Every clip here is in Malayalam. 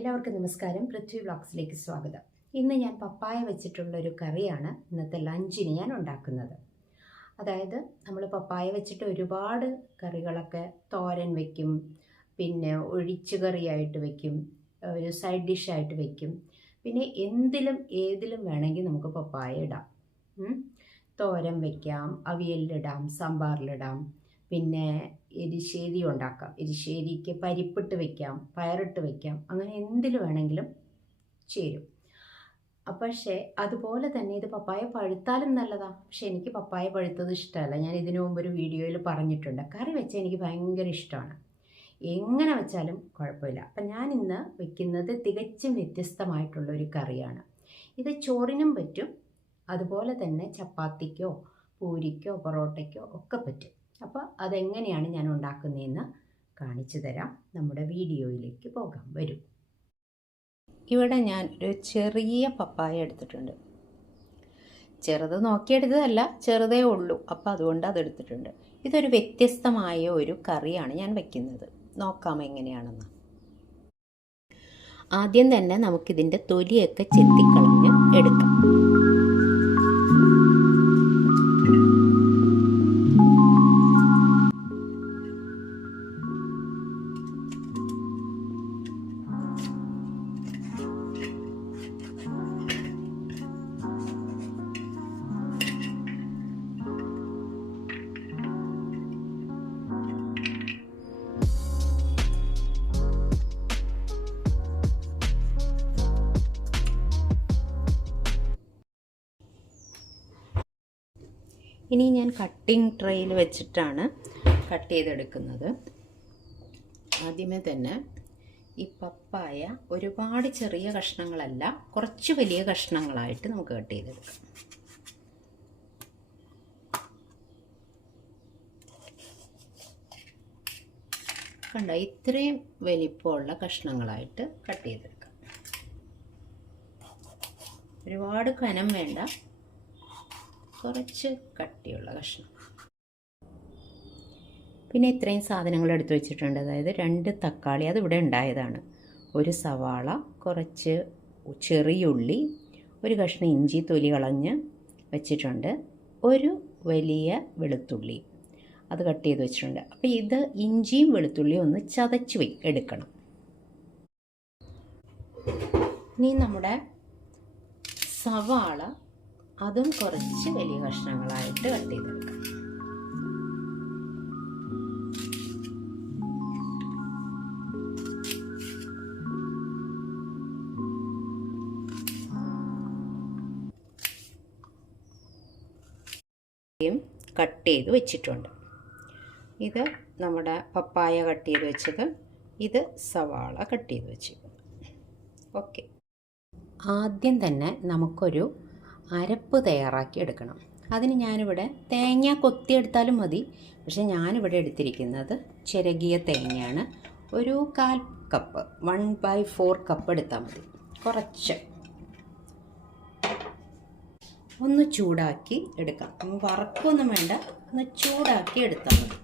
എല്ലാവർക്കും നമസ്കാരം. പൃഥ്വി വ്ളോഗ്സിലേക്ക് സ്വാഗതം. ഇന്ന് ഞാൻ പപ്പായ വെച്ചിട്ടുള്ളൊരു കറിയാണ് ഇന്നത്തെ ലഞ്ചിന് ഞാൻ ഉണ്ടാക്കുന്നത്. അതായത് നമ്മൾ പപ്പായ വെച്ചിട്ട് ഒരുപാട് കറികളൊക്കെ തോരൻ വയ്ക്കും, പിന്നെ ഒഴിച്ചു കറിയായിട്ട് വയ്ക്കും, ഒരു സൈഡ് ഡിഷായിട്ട് വയ്ക്കും. പിന്നെ ഏതിലും വേണമെങ്കിൽ നമുക്ക് പപ്പായ ഇടാം. തോരൻ വയ്ക്കാം, അവിയലിലിടാം, സാമ്പാറിലിടാം, പിന്നെ എരിശ്ശേരി ഉണ്ടാക്കാം. എരിശ്ശേരിക്ക് പരിപ്പിട്ട് വയ്ക്കാം, പയറിട്ട് വയ്ക്കാം, അങ്ങനെ എന്തിൽ വേണമെങ്കിലും ചേരും. പക്ഷേ അതുപോലെ തന്നെ ഇത് പപ്പായ പഴുത്താലും നല്ലതാണ്. പക്ഷെ എനിക്ക് പപ്പായ പഴുത്തത് ഇഷ്ടമല്ല. ഞാൻ ഇതിനു മുമ്പ് ഒരു വീഡിയോയിൽ പറഞ്ഞിട്ടുണ്ട്. കറി വെച്ചാൽ എനിക്ക് ഭയങ്കര ഇഷ്ടമാണ്, എങ്ങനെ വെച്ചാലും കുഴപ്പമില്ല. അപ്പം ഞാൻ ഇന്ന് വയ്ക്കുന്നത് തികച്ചും വ്യത്യസ്തമായിട്ടുള്ളൊരു കറിയാണ്. ഇത് ചോറിനും പറ്റും, അതുപോലെ തന്നെ ചപ്പാത്തിക്കോ പൂരിക്കോ പൊറോട്ടയ്ക്കോ ഒക്കെ പറ്റും. അപ്പോൾ അതെങ്ങനെയാണ് ഞാൻ ഉണ്ടാക്കുന്നതെന്ന് കാണിച്ചു തരാം. നമ്മുടെ വീഡിയോയിലേക്ക് പോകാം, വരും. ഇവിടെ ഞാൻ ഒരു ചെറിയ പപ്പായ എടുത്തിട്ടുണ്ട്. ചെറുത് നോക്കിയെടുത്തതല്ല, ചെറുതേ ഉള്ളൂ, അപ്പോൾ അതുകൊണ്ട് അതെടുത്തിട്ടുണ്ട്. ഇതൊരു വ്യത്യസ്തമായ ഒരു കറിയാണ് ഞാൻ വയ്ക്കുന്നത്. നോക്കാം എങ്ങനെയാണെന്ന്. ആദ്യം തന്നെ നമുക്കിതിൻ്റെ തൊലിയൊക്കെ ചെത്തിക്കളഞ്ഞ് എടുക്കാം. ഇനി ഞാൻ കട്ടിംഗ് ട്രേയിൽ വെച്ചിട്ടാണ് കട്ട് ചെയ്തെടുക്കുന്നത്. ആദ്യമേ തന്നെ ഈ പപ്പായ ഒരുപാട് ചെറിയ കഷ്ണങ്ങളല്ല, കുറച്ച് വലിയ കഷ്ണങ്ങളായിട്ട് നമുക്ക് കട്ട് ചെയ്തെടുക്കാം. കണ്ടോ, ഇത്രയും വലിപ്പമുള്ള കഷ്ണങ്ങളായിട്ട് കട്ട് ചെയ്തെടുക്കാം. ഒരുപാട് കനം വേണ്ട, കുറച്ച് കട്ടിയുള്ള കഷ്ണം. പിന്നെ ഇത്രയും സാധനങ്ങൾ എടുത്തു വെച്ചിട്ടുണ്ട്. അതായത് 2 തക്കാളി, അതിവിടെ ഉണ്ടായതാണ്, ഒരു സവാള, കുറച്ച് ചെറിയുള്ളി, ഒരു കഷ്ണം ഇഞ്ചി തൊലി കളഞ്ഞ് വെച്ചിട്ടുണ്ട്, ഒരു വലിയ വെളുത്തുള്ളി അത് കട്ട് ചെയ്ത് വെച്ചിട്ടുണ്ട്. അപ്പോൾ ഇത് ഇഞ്ചിയും വെളുത്തുള്ളിയും ഒന്ന് ചതച്ച് എടുക്കണം. ഇനി നമ്മുടെ സവാള, അതും കുറച്ച് വലിയ കഷ്ണങ്ങളായിട്ട് കട്ട് ചെയ്തെടുക്കാം. കട്ട് ചെയ്ത് വെച്ചിട്ടുണ്ട്. ഇത് നമ്മുടെ പപ്പായ കട്ട് ചെയ്ത് വെച്ചത്, ഇത് സവാള കട്ട് ചെയ്ത് വെച്ചിട്ടുണ്ട്. ഓക്കെ, ആദ്യം തന്നെ നമുക്കൊരു അരപ്പ് തയ്യാറാക്കി എടുക്കണം. അതിന് ഞാനിവിടെ തേങ്ങ കൊത്തിയെടുത്താലും മതി, പക്ഷേ ഞാനിവിടെ എടുത്തിരിക്കുന്നത് ചിരകിയ തേങ്ങയാണ്. ഒരു 1/4 കപ്പ്, 1/4 കപ്പ് എടുത്താൽ മതി. കുറച്ച് ഒന്ന് ചൂടാക്കി എടുക്കാം. വറക്കൊന്നും വേണ്ട, ഒന്ന് ചൂടാക്കി എടുത്താൽ മതി.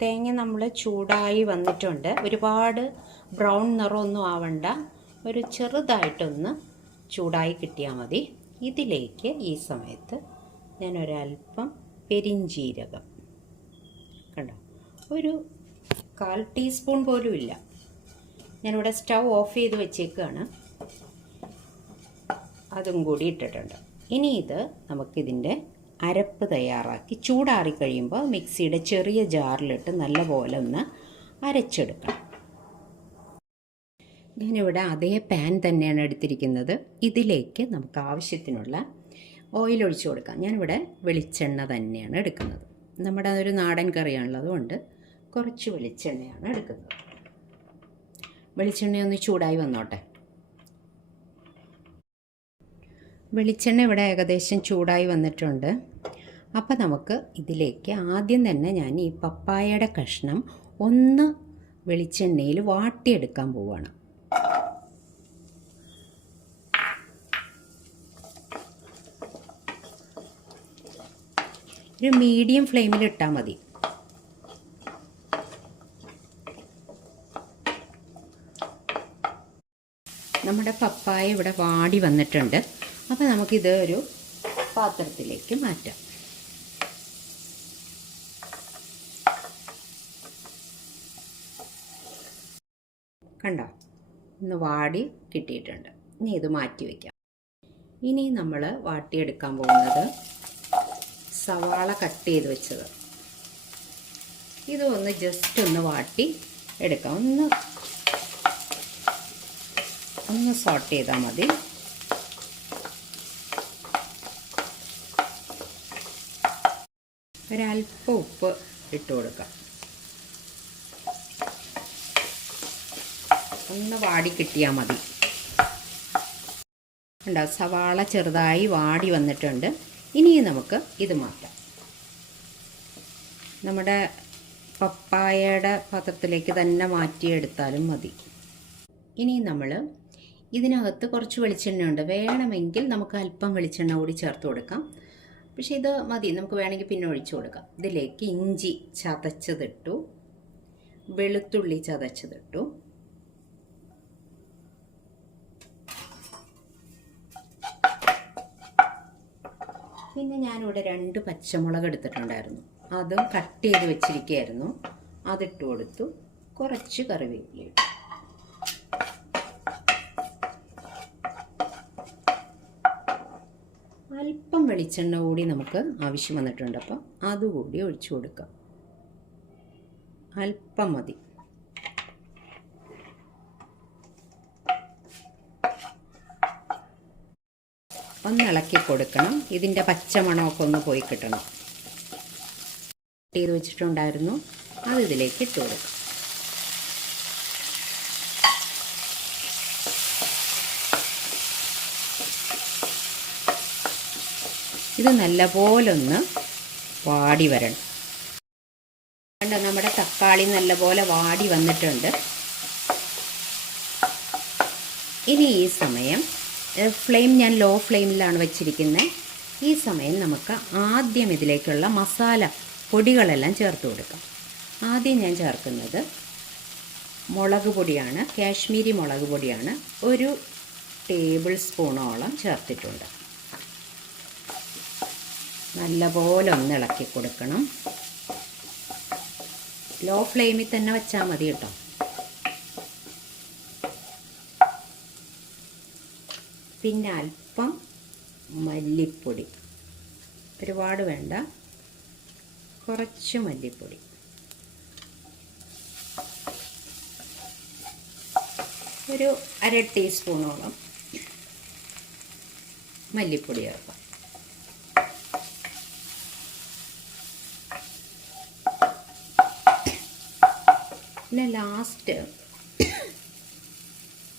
തേങ്ങ നമ്മൾ ചൂടായി വന്നിട്ടുണ്ട്. ഒരുപാട് ബ്രൗൺ നിറമൊന്നും ആവണ്ട, ഒരു ചെറുതായിട്ടൊന്ന് ചൂടായി കിട്ടിയാൽ മതി. ഇതിലേക്ക് ഈ സമയത്ത് ഞാൻ ഒരല്പം പെരിഞ്ജീരകം, കണ്ടോ, ഒരു 1/4 ടീസ്പൂൺ പോലും ഇല്ല. ഞാനിവിടെ സ്റ്റൗ ഓഫ് ചെയ്ത് വെച്ചേക്കാണ്, അതും കൂടി ഇട്ടിട്ടുണ്ട്. ഇനി ഇത് നമുക്കിതിൻ്റെ അരപ്പ് തയ്യാറാക്കി ചൂടാറി കഴിയുമ്പോൾ മിക്സിയുടെ ചെറിയ ജാറിലിട്ട് നല്ലപോലെ ഒന്ന് അരച്ചെടുക്കണം. ഞാനിവിടെ അതേ പാൻ തന്നെയാണ് എടുത്തിരിക്കുന്നത്. ഇതിലേക്ക് നമുക്ക് ആവശ്യത്തിനുള്ള ഓയിൽ ഒഴിച്ചു കൊടുക്കാം. ഞാനിവിടെ വെളിച്ചെണ്ണ തന്നെയാണ് എടുക്കുന്നത്. നമ്മുടെ അതൊരു നാടൻ കറിയാണല്ലോ, അതുകൊണ്ട് കുറച്ച് വെളിച്ചെണ്ണയാണ് എടുക്കുന്നത്. വെളിച്ചെണ്ണ ഒന്ന് ചൂടായി വന്നോട്ടെ. വെളിച്ചെണ്ണ ഇവിടെ ഏകദേശം ചൂടായി വന്നിട്ടുണ്ട്. അപ്പോൾ നമുക്ക് ഇതിലേക്ക് ആദ്യം തന്നെ ഞാൻ ഈ പപ്പായയുടെ കഷ്ണം ഒന്ന് വെളിച്ചെണ്ണയിൽ വാട്ടിയെടുക്കാൻ പോവുകയാണ്. ഒരു മീഡിയം ഫ്ലെയിമിൽ ഇട്ടാൽ മതി. നമ്മുടെ പപ്പായ ഇവിടെ വാടി വന്നിട്ടുണ്ട്. അപ്പോൾ നമുക്കിത് ഒരു പാത്രത്തിലേക്ക് മാറ്റാം. കണ്ടോ, ഒന്ന് വാടി കിട്ടിയിട്ടുണ്ട്. ഇനി ഇത് മാറ്റി വയ്ക്കാം. ഇനി നമ്മൾ വാട്ടിയെടുക്കാൻ പോകുന്നത് സവാള കട്ട് ചെയ്ത് വെച്ചത്. ഇത് ഒന്ന് ജസ്റ്റ് ഒന്ന് വാട്ടി എടുക്കാം. ഒന്ന് സോട്ട് ചെയ്താൽ മതി. ഒരല്പം ഉപ്പ് ഇട്ട് കൊടുക്കാം. ഒന്ന് വാടി കിട്ടിയാൽ മതി. കണ്ടോ, സവാള ചെറുതായി വാടി വന്നിട്ടുണ്ട്. ഇനി നമുക്ക് ഇത് മാറ്റാം. നമ്മുടെ പപ്പായയുടെ പാത്രത്തിലേക്ക് തന്നെ മാറ്റിയെടുത്താലും മതി. ഇനി നമ്മൾ ഇതിനകത്ത് കുറച്ച് വെളിച്ചെണ്ണ ഉണ്ട്. വേണമെങ്കിൽ നമുക്ക് അല്പം വെളിച്ചെണ്ണ കൂടി ചേർത്ത് കൊടുക്കാം. പക്ഷേ ഇത് മതി, നമുക്ക് വേണമെങ്കിൽ പിന്നെ ഒഴിച്ചു കൊടുക്കാം. ഇതിലേക്ക് ഇഞ്ചി ചതച്ചതിട്ടു, വെളുത്തുള്ളി ചതച്ചതിട്ടു, പിന്നെ ഞാനിവിടെ 2 പച്ചമുളക് എടുത്തിട്ടുണ്ടായിരുന്നു. അതും കട്ട് ചെയ്ത് വെച്ചിരിക്കുകയായിരുന്നു. അതിട്ട് കൊടുത്തു. കുറച്ച് കറിവേപ്പില ഇട്ടു. അല്പം വെളിച്ചെണ്ണ കൂടി നമുക്ക് ആവശ്യം വന്നിട്ടുണ്ട്. അപ്പം അതുകൂടി ഒഴിച്ചു കൊടുക്കാം. അല്പം മതി. ഒന്ന് ഇളക്കി കൊടുക്കണം. ഇതിൻ്റെ പച്ചമണമൊക്കെ ഒന്ന് പോയി കിട്ടണം. കട്ട് ചെയ്ത് വെച്ചിട്ടുണ്ടായിരുന്നു, അത് ഇതിലേക്ക് ഇട്ട് കൊടുക്കാം. ഇത് നല്ലപോലൊന്ന് വാടി വരണം. കണ്ടോ, നമ്മുടെ തക്കാളി നല്ലപോലെ വാടി വന്നിട്ടുണ്ട്. ഇനി ഈ സമയം ഫ്ലെയിം ഞാൻ ലോ ഫ്ലെയിമിലാണ് വെച്ചിരിക്കുന്നത്. ഈ സമയം നമുക്ക് ആദ്യം ഇതിലേക്കുള്ള മസാല പൊടികളെല്ലാം ചേർത്ത് കൊടുക്കാം. ആദ്യം ഞാൻ ചേർക്കുന്നത് മുളക് പൊടിയാണ്, കാശ്മീരി മുളക് പൊടിയാണ്. 1 ടേബിൾ സ്പൂണോളം ചേർത്തിട്ടുണ്ട്. നല്ലപോലെ ഒന്ന് ഇളക്കി കൊടുക്കണം. ലോ ഫ്ലെയിമിൽ തന്നെ വെച്ചാൽ മതി കേട്ടോ. പിന്നെ അല്പം മല്ലിപ്പൊടി, ഒരുപാട് വേണ്ട, കുറച്ച് മല്ലിപ്പൊടി. ഒരു 1/2 ടീസ്പൂണോളം മല്ലിപ്പൊടി ചേർക്കാം. പിന്നെ ലാസ്റ്റ്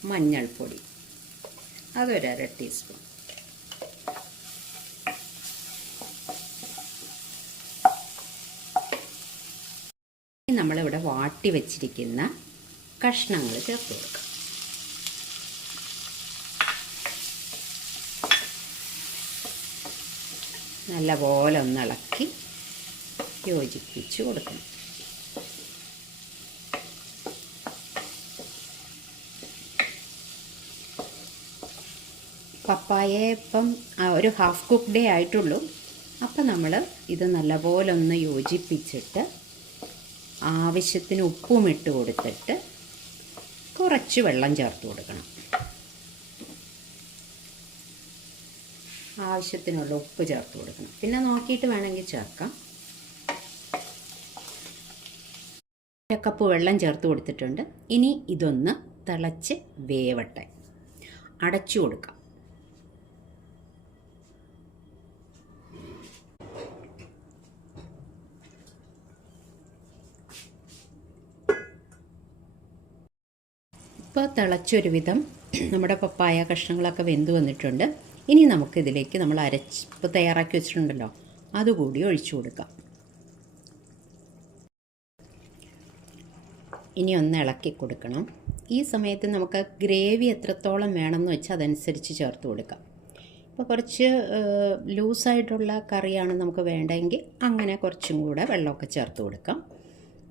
മഞ്ഞൾപ്പൊടി, അതൊരു 1/2 ടീസ്പൂൺ. നമ്മളിവിടെ വാട്ടി വെച്ചിരിക്കുന്ന കഷ്ണങ്ങൾ ചേർത്ത് കൊടുക്കാം. നല്ലപോലെ ഒന്ന് ഇളക്കി യോജിപ്പിച്ച് കൊടുക്കണം. പപ്പായ ഇപ്പം ഒരു ഹാഫ് കുക്ക്ഡേ ആയിട്ടുള്ളൂ. അപ്പം നമ്മൾ ഇത് നല്ലപോലെ ഒന്ന് യോജിപ്പിച്ചിട്ട് ആവശ്യത്തിന് ഉപ്പും ഇട്ട് കൊടുത്തിട്ട് കുറച്ച് വെള്ളം ചേർത്ത് കൊടുക്കണം. ആവശ്യത്തിനുള്ള ഉപ്പ് ചേർത്ത് കൊടുക്കണം. പിന്നെ നോക്കിയിട്ട് വേണമെങ്കിൽ ചേർക്കാം. 1 കപ്പ് വെള്ളം ചേർത്ത് കൊടുത്തിട്ടുണ്ട്. ഇനി ഇതൊന്ന് തിളച്ച് വേവട്ടെ. അടച്ചു കൊടുക്കാം. ഇപ്പോൾ തിളച്ചൊരു വിധം നമ്മുടെ പപ്പായ കഷ്ണങ്ങളൊക്കെ വെന്ത് വന്നിട്ടുണ്ട്. ഇനി നമുക്കിതിലേക്ക് നമ്മൾ അരച്ച് തയ്യാറാക്കി വെച്ചിട്ടുണ്ടല്ലോ, അതുകൂടി ഒഴിച്ചു കൊടുക്കാം. ഇനി ഒന്ന് ഇളക്കി കൊടുക്കണം. ഈ സമയത്ത് നമുക്ക് ഗ്രേവി എത്രത്തോളം വേണമെന്ന് വെച്ചാൽ അതനുസരിച്ച് ചേർത്ത് കൊടുക്കാം. അപ്പോൾ കുറച്ച് ലൂസായിട്ടുള്ള കറിയാണ് നമുക്ക് വേണ്ടതെങ്കിൽ അങ്ങനെ കുറച്ചും കൂടെ വെള്ളമൊക്കെ ചേർത്ത് കൊടുക്കാം.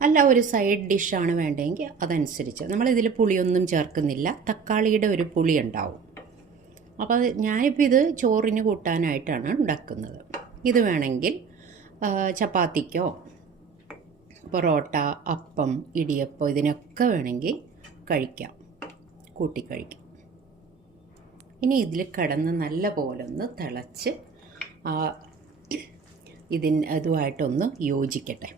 അല്ല ഒരു സൈഡ് ഡിഷാണ് വേണ്ടതെങ്കിൽ അതനുസരിച്ച്. നമ്മളിതിൽ പുളിയൊന്നും ചേർക്കുന്നില്ല, തക്കാളിയുടെ ഒരു പുളി ഉണ്ടാവും. അപ്പോൾ ഞാനിപ്പോൾ ഇത് ചോറിന് കൂട്ടാനായിട്ടാണ് ഉണ്ടാക്കുന്നത്. ഇത് വേണമെങ്കിൽ ചപ്പാത്തിക്കോ പൊറോട്ട, അപ്പം, ഇടിയപ്പം ഇതിനൊക്കെ വേണമെങ്കിൽ കഴിക്കാം, കൂട്ടി കഴിക്കാം. ഇനി ഇതിൽ കിടന്ന് നല്ല പോലെ ഒന്ന് തിളച്ച് ഇതുമായിട്ടൊന്ന് യോജിക്കട്ടെ.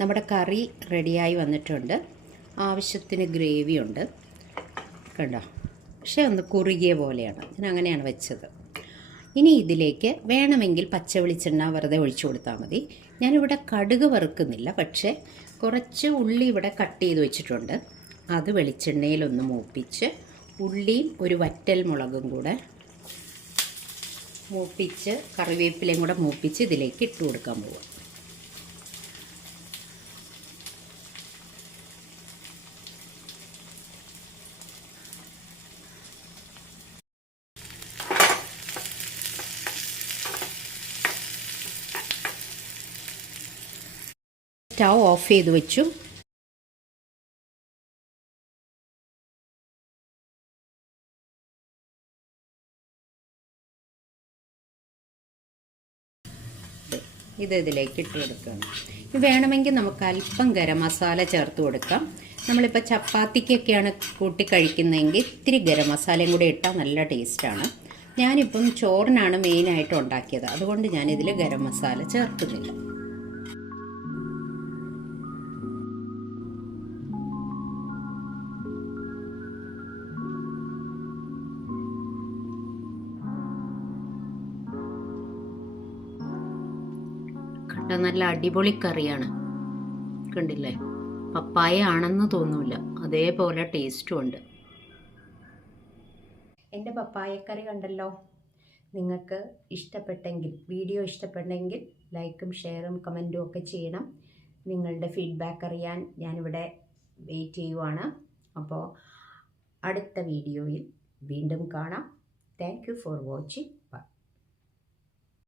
നമ്മുടെ കറി റെഡിയായി വന്നിട്ടുണ്ട്. ആവശ്യത്തിന് ഗ്രേവി ഉണ്ട്, കണ്ടോ? പക്ഷേ ഒന്ന് കുറുകിയ പോലെയാണ്, ഞാൻ അങ്ങനെയാണ് വെച്ചത്. ഇനി ഇതിലേക്ക് വേണമെങ്കിൽ പച്ച വെളിച്ചെണ്ണ വെറുതെ ഒഴിച്ചു കൊടുത്താൽ മതി. ഞാനിവിടെ കടുക് വറുക്കുന്നില്ല, പക്ഷേ കുറച്ച് ഉള്ളി ഇവിടെ കട്ട് ചെയ്ത് വെച്ചിട്ടുണ്ട്. അത് വെളിച്ചെണ്ണയിലൊന്ന് മൂപ്പിച്ച് ഉള്ളിയും ഒരു വറ്റൽ മുളകും കൂടെ മൂപ്പിച്ച് കറിവേപ്പിലയും കൂടെ മൂപ്പിച്ച് ഇതിലേക്ക് ഇട്ട് കൊടുക്കാൻ പോവുക. സ്റ്റൗ ഓഫ് ചെയ്ത് വെച്ചു. ഇതിലേക്ക് ഇട്ട് കൊടുക്കണം. വേണമെങ്കിൽ നമുക്ക് അല്പം ഗരം മസാല ചേർത്ത് കൊടുക്കാം. നമ്മളിപ്പോൾ ചപ്പാത്തിക്കൊക്കെയാണ് കൂട്ടി കഴിക്കുന്നതെങ്കിൽ ഇത്തിരി ഗരം മസാലയും കൂടി ഇട്ടാൽ നല്ല ടേസ്റ്റാണ്. ഞാനിപ്പം ചോറിനാണ് മെയിനായിട്ട് ഉണ്ടാക്കിയത്, അതുകൊണ്ട് ഞാനിതിൽ ഗരം മസാല ചേർക്കുന്നില്ല. നല്ല അടിപൊളി കറിയാണ്, കണ്ടില്ലേ? പപ്പായ ആണെന്ന് തോന്നൂല, അതേപോലെ ടേസ്റ്റും ഉണ്ട്. എൻ്റെ പപ്പായക്കറി കണ്ടല്ലോ. നിങ്ങൾക്ക് ഇഷ്ടപ്പെട്ടെങ്കിൽ, വീഡിയോ ഇഷ്ടപ്പെട്ടെങ്കിൽ ലൈക്കും ഷെയറും കമൻറ്റും ഒക്കെ ചെയ്യണം. നിങ്ങളുടെ ഫീഡ്ബാക്ക് അറിയാൻ ഞാനിവിടെ വെയിറ്റ് ചെയ്യുവാണ്. അപ്പോൾ അടുത്ത വീഡിയോയിൽ വീണ്ടും കാണാം. Thank you for watching.